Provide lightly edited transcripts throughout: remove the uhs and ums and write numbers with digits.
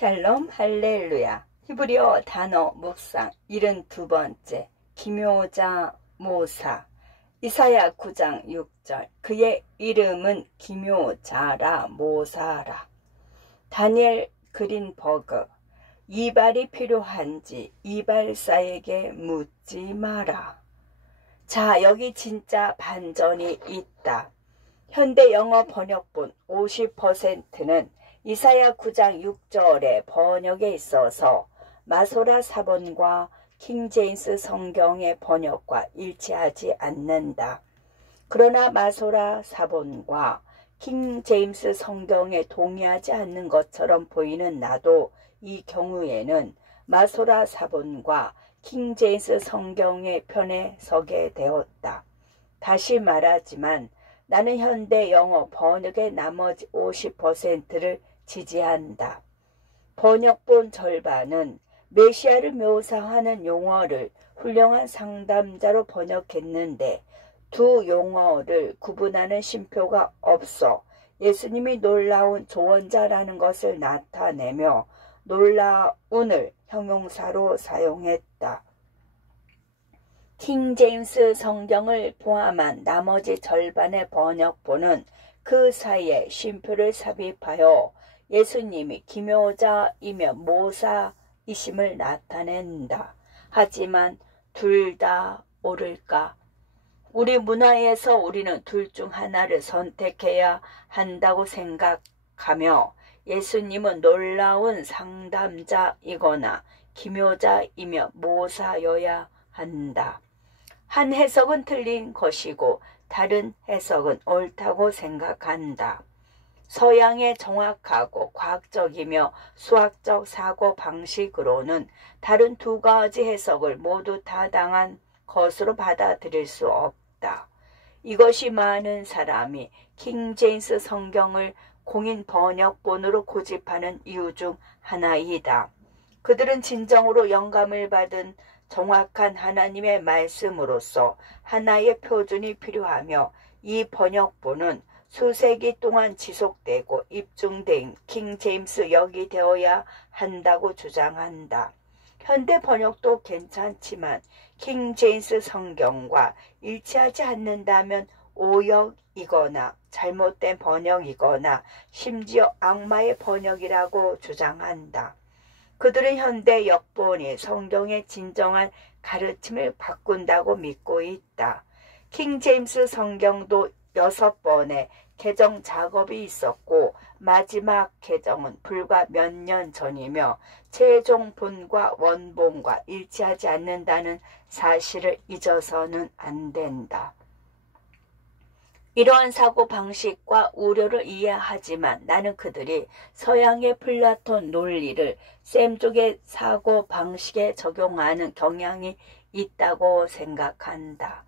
샬롬 할렐루야. 히브리어 단어 묵상 72번째. 기묘자 모사. 이사야 9장 6절. 그의 이름은 기묘자라 모사라. 다니엘 그린버그. 이발이 필요한지 이발사에게 묻지 마라. 자, 여기 진짜 반전이 있다. 현대 영어 번역본 50%는 이사야 9장 6절의 번역에 있어서 마소라 사본과 킹제임스 성경의 번역과 일치하지 않는다. 그러나 마소라 사본과 킹제임스 성경에 동의하지 않는 것처럼 보이는 나도 이 경우에는 마소라 사본과 킹제임스 성경의 편에 서게 되었다. 다시 말하지만 나는 현대 영어 번역의 나머지 50%를 지지한다. 번역본 절반은 메시아를 묘사하는 용어를 훌륭한 상담자로 번역했는데 두 용어를 구분하는 쉼표가 없어 예수님이 놀라운 조언자라는 것을 나타내며 놀라운을 형용사로 사용했다. 킹제임스 성경을 포함한 나머지 절반의 번역본은 그 사이에 쉼표를 삽입하여 예수님이 기묘자이며 모사이심을 나타낸다. 하지만 둘 다 옳을까? 우리 문화에서 우리는 둘 중 하나를 선택해야 한다고 생각하며 예수님은 놀라운 상담자이거나 기묘자이며 모사여야 한다. 한 해석은 틀린 것이고 다른 해석은 옳다고 생각한다. 서양의 정확하고 과학적이며 수학적 사고 방식으로는 다른 두 가지 해석을 모두 타당한 것으로 받아들일 수 없다. 이것이 많은 사람이 킹제임스 성경을 공인 번역본으로 고집하는 이유 중 하나이다. 그들은 진정으로 영감을 받은 정확한 하나님의 말씀으로서 하나의 표준이 필요하며 이 번역본은 수세기 동안 지속되고 입증된 킹제임스역이 되어야 한다고 주장한다. 현대 번역도 괜찮지만 킹제임스 성경과 일치하지 않는다면 오역이거나 잘못된 번역이거나 심지어 악마의 번역이라고 주장한다. 그들은 현대 역본이 성경의 진정한 가르침을 바꾼다고 믿고 있다. 킹제임스 성경도 6번의 개정 작업이 있었고 마지막 개정은 불과 몇 년 전이며 최종본과 원본과 일치하지 않는다는 사실을 잊어서는 안 된다. 이러한 사고방식과 우려를 이해하지만 나는 그들이 서양의 플라톤 논리를 셈 쪽의 사고방식에 적용하는 경향이 있다고 생각한다.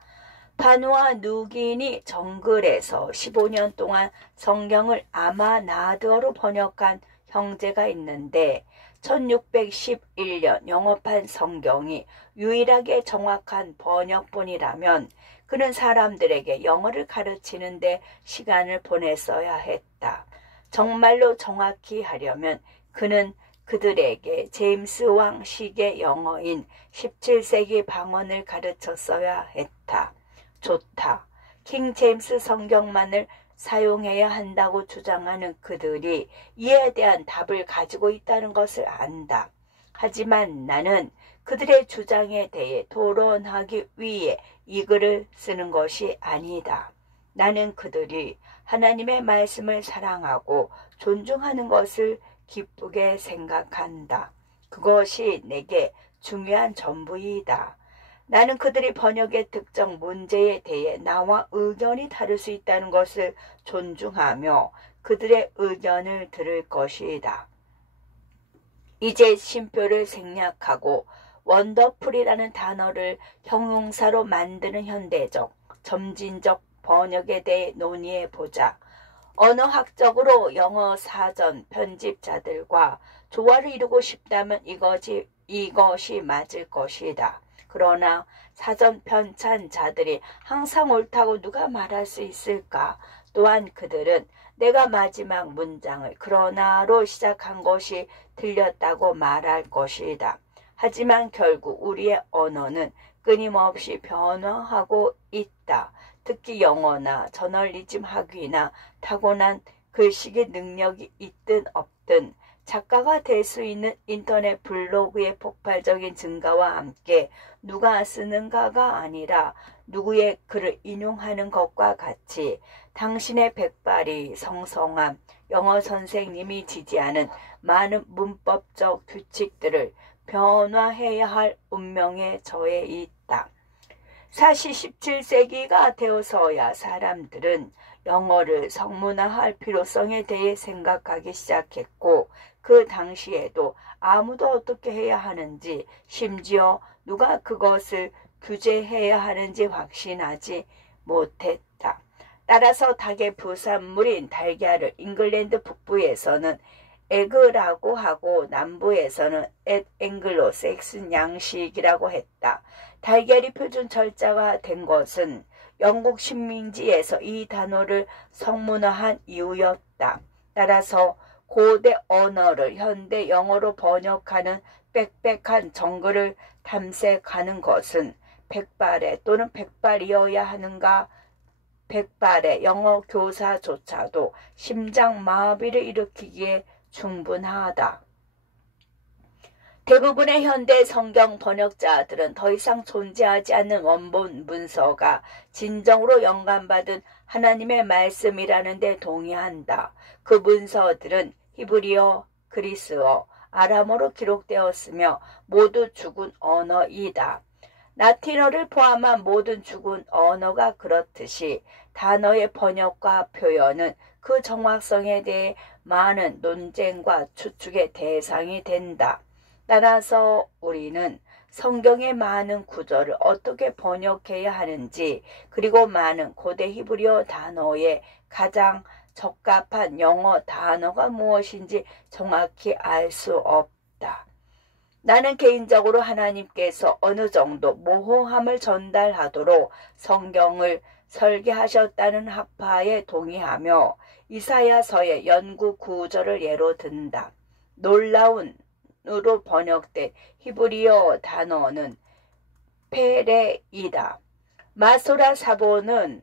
파누아 누기니 정글에서 15년 동안 성경을 아마나드어로 번역한 형제가 있는데 1611년 영어판 성경이 유일하게 정확한 번역본이라면 그는 사람들에게 영어를 가르치는데 시간을 보냈어야 했다. 정말로 정확히 하려면 그는 그들에게 제임스 왕 시계 영어인 17세기 방언을 가르쳤어야 했다. 좋다. 킹 제임스 성경만을 사용해야 한다고 주장하는 그들이 이에 대한 답을 가지고 있다는 것을 안다. 하지만 나는 그들의 주장에 대해 토론하기 위해 이 글을 쓰는 것이 아니다. 나는 그들이 하나님의 말씀을 사랑하고 존중하는 것을 기쁘게 생각한다. 그것이 내게 중요한 전부이다. 나는 그들이 번역의 특정 문제에 대해 나와 의견이 다를 수 있다는 것을 존중하며 그들의 의견을 들을 것이다. 이제 쉼표를 생략하고 원더풀이라는 단어를 형용사로 만드는 현대적, 점진적 번역에 대해 논의해보자. 언어학적으로 영어 사전 편집자들과 조화를 이루고 싶다면 이것이 맞을 것이다. 그러나 사전 편찬자들이 항상 옳다고 누가 말할 수 있을까? 또한 그들은 내가 마지막 문장을 그러나로 시작한 것이 틀렸다고 말할 것이다. 하지만 결국 우리의 언어는 끊임없이 변화하고 있다. 특히 영어나 저널리즘 학위나 타고난 글쓰기 능력이 있든 없든 작가가 될 수 있는 인터넷 블로그의 폭발적인 증가와 함께 누가 쓰는가가 아니라 누구의 글을 인용하는 것과 같이 당신의 백발이 성성한 영어 선생님이 지지하는 많은 문법적 규칙들을 변화해야 할 운명에 처해 있다. 사실 17세기가 되어서야 사람들은 영어를 성문화할 필요성에 대해 생각하기 시작했고 그 당시에도 아무도 어떻게 해야 하는지 심지어 누가 그것을 규제해야 하는지 확신하지 못했다. 따라서 닭의 부산물인 달걀을 잉글랜드 북부에서는 에그라고 하고 남부에서는 앵글로색슨 양식이라고 했다. 달걀이 표준 철자가 된 것은 영국 식민지에서 이 단어를 성문화한 이유였다. 따라서 고대 언어를 현대 영어로 번역하는 빽빽한 정글을 탐색하는 것은 백발의 또는 백발이어야 하는가? 백발의 영어 교사조차도 심장마비를 일으키기에 충분하다. 대부분의 현대 성경 번역자들은 더 이상 존재하지 않는 원본 문서가 진정으로 영감받은 하나님의 말씀이라는 데 동의한다. 그 문서들은 히브리어, 그리스어, 아람어로 기록되었으며 모두 죽은 언어이다. 라틴어를 포함한 모든 죽은 언어가 그렇듯이 단어의 번역과 표현은 그 정확성에 대해 많은 논쟁과 추측의 대상이 된다. 따라서 우리는 성경의 많은 구절을 어떻게 번역해야 하는지 그리고 많은 고대 히브리어 단어에 가장 적합한 영어 단어가 무엇인지 정확히 알 수 없다. 나는 개인적으로 하나님께서 어느 정도 모호함을 전달하도록 성경을 설계하셨다는 학파에 동의하며 이사야서의 연구 구절을 예로 든다. 놀라운으로 번역된 히브리어 단어는 페레이다. 마소라 사본은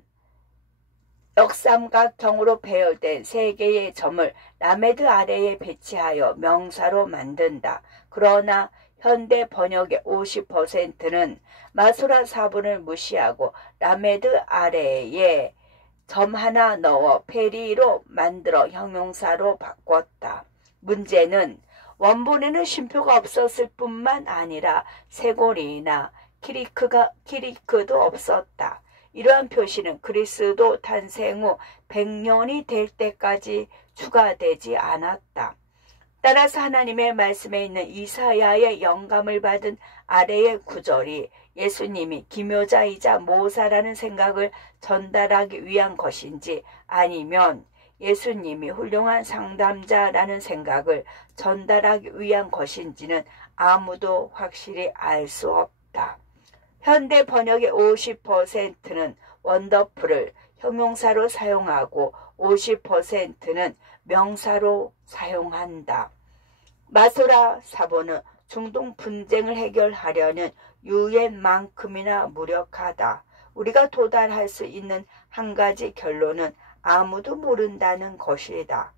역삼각형으로 배열된 세 개의 점을 라메드 아래에 배치하여 명사로 만든다. 그러나 현대 번역의 50%는 마소라 사본을 무시하고 라메드 아래에 점 하나 넣어 페리로 만들어 형용사로 바꿨다. 문제는 원본에는 쉼표가 없었을 뿐만 아니라 쇄골이나 키리크도 없었다. 이러한 표시는 그리스도 탄생 후 100년이 될 때까지 추가되지 않았다. 따라서 하나님의 말씀에 있는 이사야의 영감을 받은 아래의 구절이 예수님이 기묘자이자 모사라는 생각을 전달하기 위한 것인지 아니면 예수님이 훌륭한 상담자라는 생각을 전달하기 위한 것인지는 아무도 확실히 알 수 없다. 현대 번역의 50%는 원더풀을 형용사로 사용하고 50%는 명사로 사용한다. 마소라 사본은 중동 분쟁을 해결하려는 유엔만큼이나 무력하다. 우리가 도달할 수 있는 한 가지 결론은 아무도 모른다는 것이다.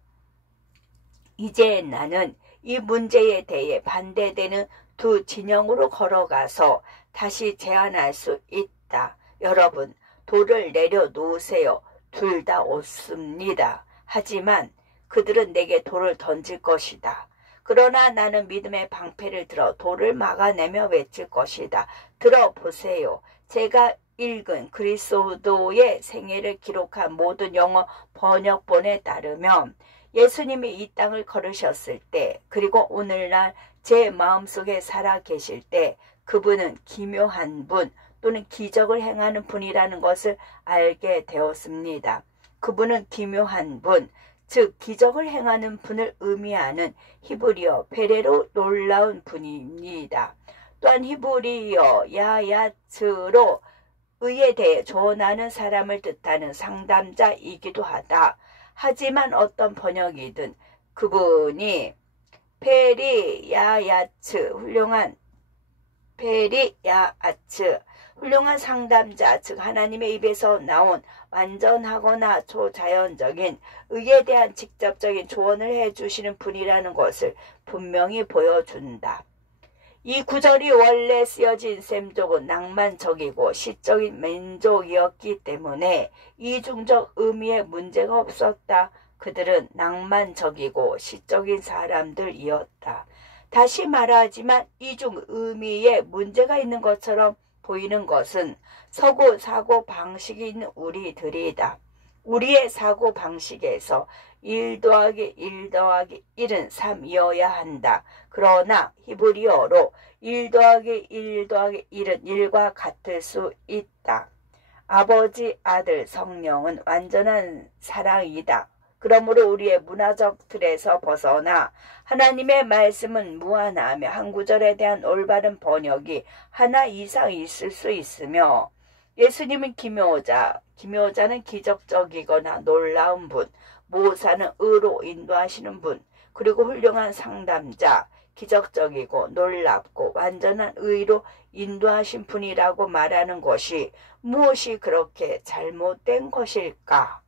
이제 나는 이 문제에 대해 반대되는 두 진영으로 걸어가서 다시 제안할 수 있다. 여러분, 돌을 내려놓으세요. 둘 다 옳습니다. 하지만 그들은 내게 돌을 던질 것이다. 그러나 나는 믿음의 방패를 들어 돌을 막아내며 외칠 것이다. 들어보세요. 제가 읽은 그리스도의 생애를 기록한 모든 영어 번역본에 따르면 예수님이 이 땅을 걸으셨을 때 그리고 오늘날 제 마음속에 살아 계실 때 그분은 기묘한 분 또는 기적을 행하는 분이라는 것을 알게 되었습니다. 그분은 기묘한 분, 즉 기적을 행하는 분을 의미하는 히브리어 페레로 놀라운 분입니다. 또한 히브리어 야야츠로 의에 대해 조언하는 사람을 뜻하는 상담자이기도 하다. 하지만 어떤 번역이든 그분이 페리야야츠 훌륭한 상담자, 즉 하나님의 입에서 나온 완전하거나 초자연적인 의에 대한 직접적인 조언을 해주시는 분이라는 것을 분명히 보여준다. 이 구절이 원래 쓰여진 셈족은 낭만적이고 시적인 민족이었기 때문에 이중적 의미에 문제가 없었다. 그들은 낭만적이고 시적인 사람들이었다. 다시 말하지만 이중 의미에 문제가 있는 것처럼 보이는 것은 서구 사고 방식이 있는 우리들이다. 우리의 사고 방식에서 1 더하기 1 더하기 1은 3이어야 한다. 그러나 히브리어로 1 더하기 1 더하기 1은 1과 같을 수 있다. 아버지, 아들, 성령은 완전한 사랑이다. 그러므로 우리의 문화적 틀에서 벗어나 하나님의 말씀은 무한하며 한 구절에 대한 올바른 번역이 하나 이상 있을 수 있으며 예수님은 기묘자는 기적적이거나 놀라운 분, 모사는 의로 인도하시는 분, 그리고 훌륭한 상담자, 기적적이고 놀랍고 완전한 의로 인도하신 분이라고 말하는 것이 무엇이 그렇게 잘못된 것일까?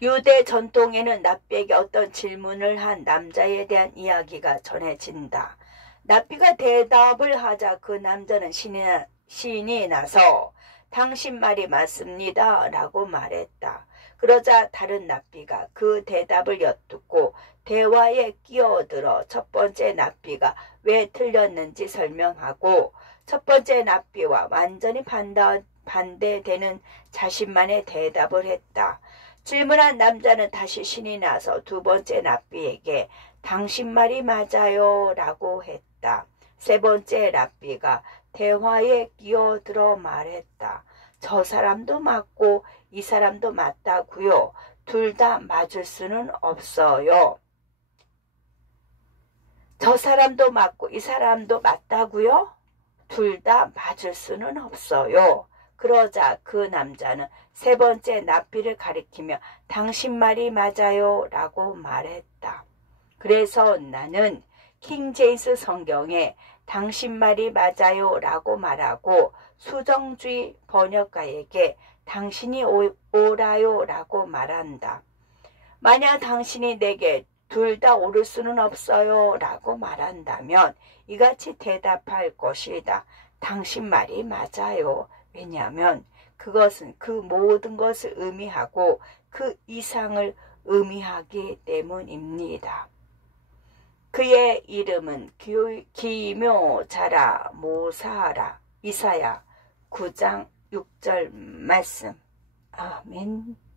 유대 전통에는 납비에게 어떤 질문을 한 남자에 대한 이야기가 전해진다. 납비가 대답을 하자 그 남자는 신이 나서 당신 말이 맞습니다 라고 말했다. 그러자 다른 납비가 그 대답을 엿듣고 대화에 끼어들어 첫 번째 납비가 왜 틀렸는지 설명하고 첫 번째 납비와 완전히 반대되는 자신만의 대답을 했다. 질문한 남자는 다시 신이 나서 두 번째 납비에게 당신 말이 맞아요 라고 했다. 세 번째 납비가 대화에 끼어들어 말했다. 저 사람도 맞고 이 사람도 맞다고요. 둘 다 맞을 수는 없어요. 저 사람도 맞고 이 사람도 맞다고요? 둘 다 맞을 수는 없어요. 그러자 그 남자는 세 번째 납비를 가리키며 당신 말이 맞아요 라고 말했다. 그래서 나는 킹 제임스 성경에 당신 말이 맞아요 라고 말하고 수정주의 번역가에게 당신이 옳아요 라고 말한다. 만약 당신이 내게 둘 다 옳을 수는 없어요 라고 말한다면 이같이 대답할 것이다. 당신 말이 맞아요. 왜냐하면 그것은 그 모든 것을 의미하고 그 이상을 의미하기 때문입니다. 그의 이름은 기묘자라 모사라. 이사야 9장 6절 말씀. 아멘.